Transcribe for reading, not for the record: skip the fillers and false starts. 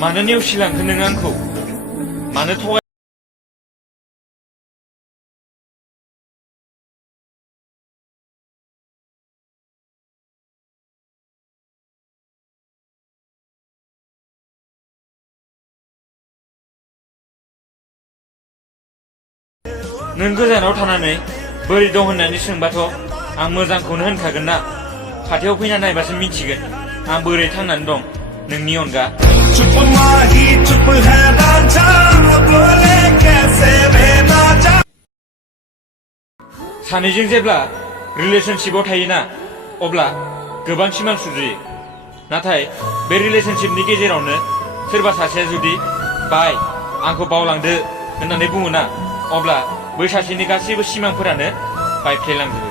मानो नेवसिलांखो नों आंखौ? मानो थगाय नों गोजानाव थानानै बोरै दं होननानै सोंबाथ' आं मोजांखौनो होनखागोन ना। खाथियाव फैना नायबासो मिथिगोन आं बोरै थांनानै दं नोंनि अनगा। सानैजों जेब्ला रिलेशनशिपआव थायोना अब्ला गोबां सिमां सुजुयो। नाथाय बे रिलेशनशिपनि गेजेरावनो सोरबा सासेया जुदि बाय आंखौ बावलांदो होननानै बुङोना अब्ला बै सासेनि गासैबो सिमांफोरानो बायफ्लेलांजोबो।